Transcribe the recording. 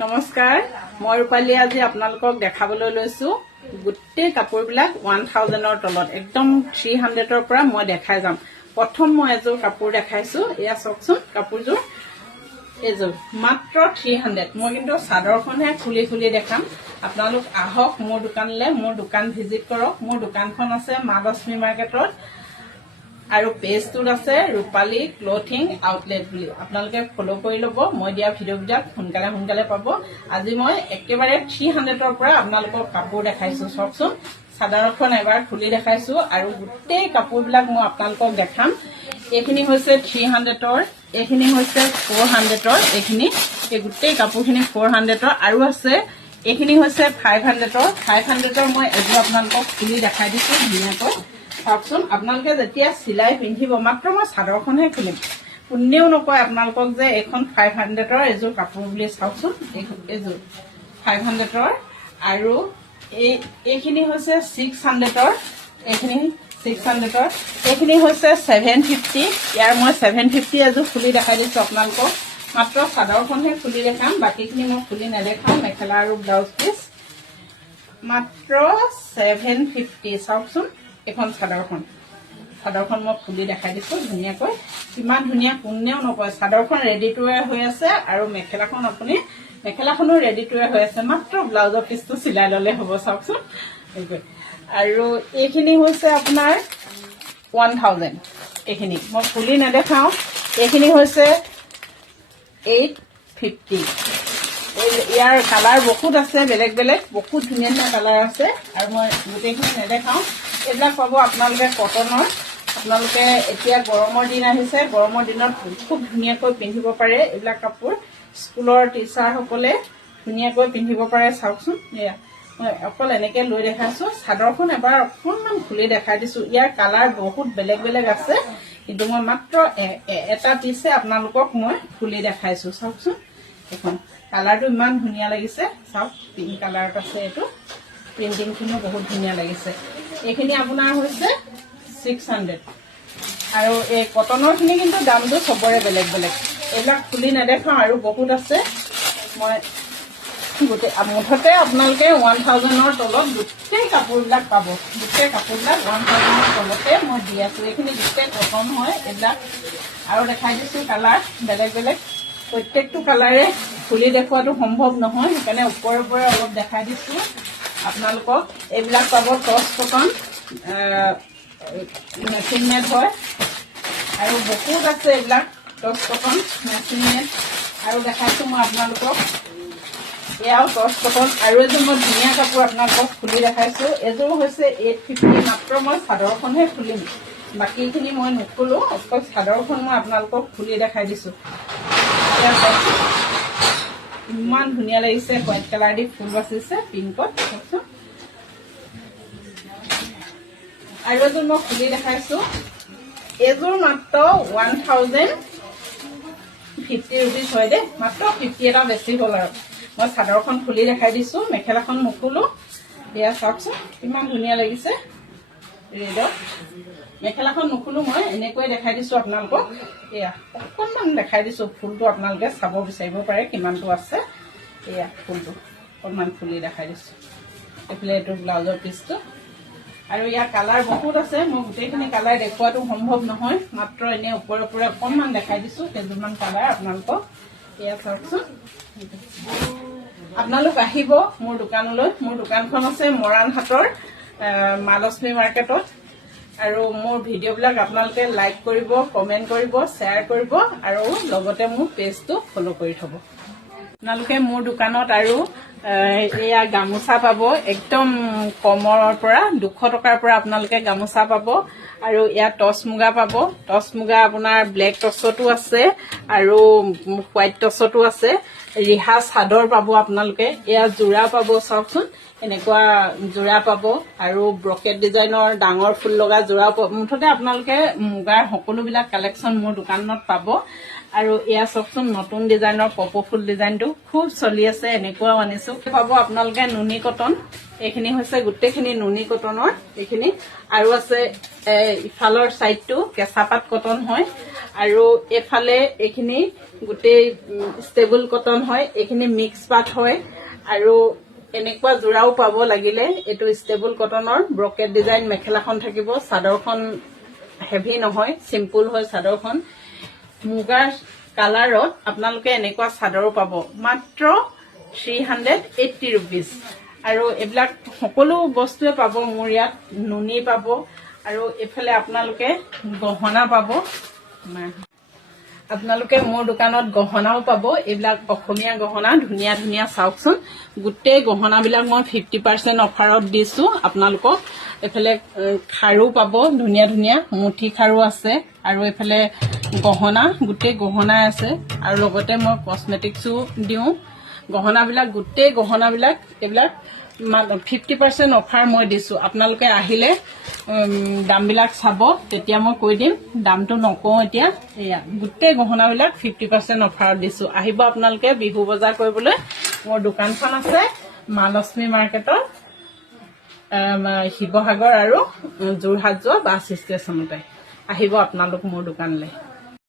নমস্কাৰ মই ৰূপালী আজি আপোনালোকক দেখাবলৈ লৈছো গুটে কাপোৰবিলাক 1000ৰ তলত একদম 300ৰ পৰা মই দেখাই যাম প্ৰথম মই এযোৰ কাপোৰ দেখাইছো এয়া চাওকচোন কাপোৰযোৰ এযোৰ মাত্ৰ 300 মই কিন্তু সাদৰখনহে খুলি খুলি দেখাম আপোনালোক আহক মোৰ দোকানলৈ মোৰ দোকান ভিজিট কৰক মোৰ দোকানখন আছে মালক্ষ্মী মাৰ্কেটত আৰু পেজটোত আছে ৰূপালী ক্লথিং আউটলেট বুলি আপোনালোকে ফলো কৰি লব মই দিয়া ভিডিঅ'বিলাক সোনকালে পাব আজি মই একেবাৰে 300ৰ পৰা আপোনালোকক কাপোৰ দেখাইছো চাওকচোন সাদৰখন এবাৰ খুলি দেখাইছো আৰু গুটে কাপোৰবিলাক মই আপোনালোকক দেখাম এইখিনি হৈছে 300ৰ এইখিনি হৈছে 400ৰ এইখিনি এই গুটে কাপোৰখিনি 400ৰ আৰু আছে এইখিনি হৈছে 500ৰ মই এযোৰ আপোনালোকক খুলি দেখাই দিছো ধুনীয়াকৈ চাওকচোন আপোনালোকে যেতিয়া সিলাই পিন্ধিব মাত্ৰ মই সাদৰখনহে খুলিম কোনেও নকয় আপোনালোকক যে এখন 500ৰ এযোৰ কাপোৰ বুলি চাওকচোন এযোৰ 500ৰ আৰু এইখিনি হৈছে 600ৰ এইখিনি 600ৰ এইখিনি হৈছে 750 ইয়াৰ মই 750 এযোৰ খুলি দেখাই দিছো আপোনালোকক মাত্ৰ সাদৰখনহে খুলি দেখাম বাকিখিনি মই খুলি নেদেখাম মেখেলা আৰু ব্লাউজ পিচ মাত্ৰ 750 চাওকচোন এখন সাদৰখন মই খুলি দেখাই দিছো ধুনীয়াকৈ কিমান ধুনীয়া কোনেও নকয় সাদৰখন ৰেডি টু ৱেৰ হৈ আছে আৰু মেখেলাখনো ৰেডি টু ৱেৰ হৈ আছে মাত্ৰ ব্লাউজৰ পিচটো চিলাই ললে হ'ব চাওকচোন আৰু এইখিনি হৈছে আপোনাৰ 1000 এইখিনি মই খুলি নেদেখাও এইখিনি হৈছে 850 ইয়াৰ কালাৰ বহুত আছে বেলেগ বহুত ধুনীয়া কালাৰ আছে আৰু মই গোটেইখিনি নেদেখাও এইবিলাক পাব আপোনালোকে কটনৰ আপোনালোকে এতিয়া গৰমৰ দিন আহিছে গৰমৰ দিনত খুব ধুনীয়াকৈ পিন্ধিব পাৰে এইবিলাক কাপোৰ স্কুলৰ টিচাৰ সকলে ধুনীয়াকৈ পিন্ধিব পাৰে চাওকচোন এয়া মই অকল এনেকে লৈ দেখাইছো সাদৰখন এবাৰ অকণমান খুলি দেখাই দিছো ইয়াৰ কালাৰ বহুত বেলেগ আছে কিন্তু মই মাত্ৰ এটা পিছে আপোনালোকক মই খুলি দেখাইছো চাওকচোন এখন কালাৰটো ইমান ধুনীয়া লাগিছে চাওক পিংক কালাৰত আছে এইটো প্ৰিন্টিংখিনিও বহুত ধুনীয়া লাগিছে এইখিনি আপোনাৰ হৈছে 600 আৰু এই কটনৰ খিনি কিন্তু দামটো সবৰে বেলেগ এইবিলাক খুলি নেদেখাও আৰু বহুত আছে মই গোটে মুঠতে আপোনালোকে 1000ৰ তলত গোটেই কাপোৰবিলাক পাব গোটেই কাপোৰবিলাক 1000ৰ তলতে মই দি আছো এইখিনি গোটেই কটন হয় এইবিলাক আৰু দেখাই দিছো কালাৰ বেলেগ প্ৰত্যেকটো কালাৰে খুলি দেখুৱাটো সম্ভৱ নহয় সেইকাৰণে ওপৰে অলপ দেখাই দিছো আপোনালোকক এইবিলাক পাব টচ কটন মেচিন মেড হয় আৰু বহুত আছে এইবিলাক টচ কটন মেচিন মেড আৰু দেখাইছো মই আপোনালোকক এয়াও টচ কটন আৰু এযোৰ মই ধুনীয়া কাপোৰ আপোনালোকক খুলি দেখাইছো এযোৰ হৈছে 850 মাত্ৰ মই সাদৰখনহে খুলিম বাকীখিনি মই নুখুলো অকল সাদৰখন মই আপোনালোকক খুলি দেখাই দিছো ইমান ধুনীয়া লাগিছে হোৱাইট কালাৰ দি ফুল বাচিছে পিংকত আৰু এযোৰ মই খুলি দেখাইছো এযোৰ মাত্ৰ 1050 ৰুপিজ হয় দেই মাত্ৰ 50 এটা বেছি হ'ল আৰু মই সাদৰখন খুলি দেখাই দিছো মেখেলাখন নুখুলো এয়া চাওকচোন ইমান ধুনীয়া লাগিছে ৰেডত মেখেলাখন নুখুলো মই এনেকৈ দেখাই দিছো আপোনালোকক এয়া অকণমান দেখাই দিছো ফুলটো আপোনালোকে চাব বিচাৰিব পাৰে কিমানটো আছে এয়া ফুলটো অকণমান খুলি দেখাই দিছো এইফালে এইটো ব্লাউজৰ পিচটো আৰু ইয়াৰ কালাৰ বহুত আছে মই গোটেইখিনি কালাৰ দেখুৱাটো সম্ভৱ নহয় মাত্ৰ এনে ওপৰে অকণমান দেখাই দিছো কেইযোৰমান কালাৰ আপোনালোকক এয়া চাওকচোন আপোনালোক আহিব মোৰ দোকানলৈ মোৰ দোকানখন আছে মৰাণহাটৰ মালক্ষ্মী মাৰ্কেটত আৰু মোৰ ভিডিঅ'বিলাক আপোনালোকে লাইক কৰিব কমেণ্ট কৰিব শ্বেয়াৰ কৰিব আৰু লগতে মোৰ পেজটো ফলো কৰি থব আপোনালোকে মোৰ দোকানত আৰু এয়া গামোচা পাব একদম কমৰ পৰা 200 টকাৰ পৰা আপোনালোকে গামোচা পাব আৰু ইয়াত টচ মুগা পাব টচ মুগা আপোনাৰ ব্লেক টচতো আছে আৰু হোৱাইট টচতো আছে ৰিহা চাদৰ পাব আপোনালোকে এয়া যোৰা পাব চাওকচোন এনেকুৱা যোৰা পাব আৰু ব্ৰকেট ডিজাইনৰ ডাঙৰ ফুল লগা যোৰা মুঠতে আপোনালোকে মুগাৰ সকলোবিলাক কালেকশ্যন মোৰ দোকানত পাব আৰু এয়া চাওকচোন নতুন ডিজাইনৰ পপো ফুল ডিজাইনটো খুব চলি আছে এনেকুৱাও আনিছো পাব আপোনালোকে নুনি কটন এইখিনি হৈছে গোটেইখিনি নুনি কটনৰ এইখিনি আৰু আছে ইফালৰ সাইডটো কেঁচাপাত কটন হয় আৰু এফালে এইখিনি গোটেই ষ্টেবল কটন হয়, এইখিনি মিক্স পাট হয় আৰু এনেকুৱা জোৰাও পাব লাগিলে। এইটো ষ্টেবল কটনৰ ব্ৰকেট ডিজাইন মেখেলাখন থাকিব। চাদৰখন হেভি নহয়, চিম্পুল হয় চাদৰখন। মুগাৰ কালাৰত আপোনালোকে এনেকুৱা চাদৰো পাব মাত্ৰ 380 ৰুপিজ। আৰু এইবিলাক সকলো বস্তুৱে পাব মোৰ ইয়াত। নুনি পাব আৰু এইফালে আপোনালোকে গহনা পাব। আপোনালোকে মোৰ দোকানত গহনাও পাব। এইবিলাক অসমীয়া গহনা ধুনীয়া ধুনীয়া চাওকচোন। গোটেই গহনাবিলাক মই 50% অফাৰত দিছো আপোনালোকক। এইফালে খাৰু পাব ধুনীয়া ধুনীয়া, মুঠি খাৰু আছে আৰু এইফালে গহনা, গোটেই গহনাই আছে আৰু লগতে মই কসমেটিক্সও দিওঁ। গহনাবিলাক গোটেই গহনাবিলাক এইবিলাক 50% অফাৰ মই দিছো। আপোনালোকে আহিলে দামবিলাক চাব, তেতিয়া মই কৈ দিম। দামটো নকওঁ এতিয়া। এয়া গোটেই গহনাবিলাক 50% অফাৰত দিছো। আহিব আপোনালোকে বিহু বজাৰ কৰিবলৈ। মোৰ দোকানখন আছে মহালক্ষ্মী মাৰ্কেটৰ শিৱসাগৰ আৰু যোৰহাট যোৱা বাছ ষ্টেচনতে। আহিব আপোনালোক মোৰ দোকানলৈ।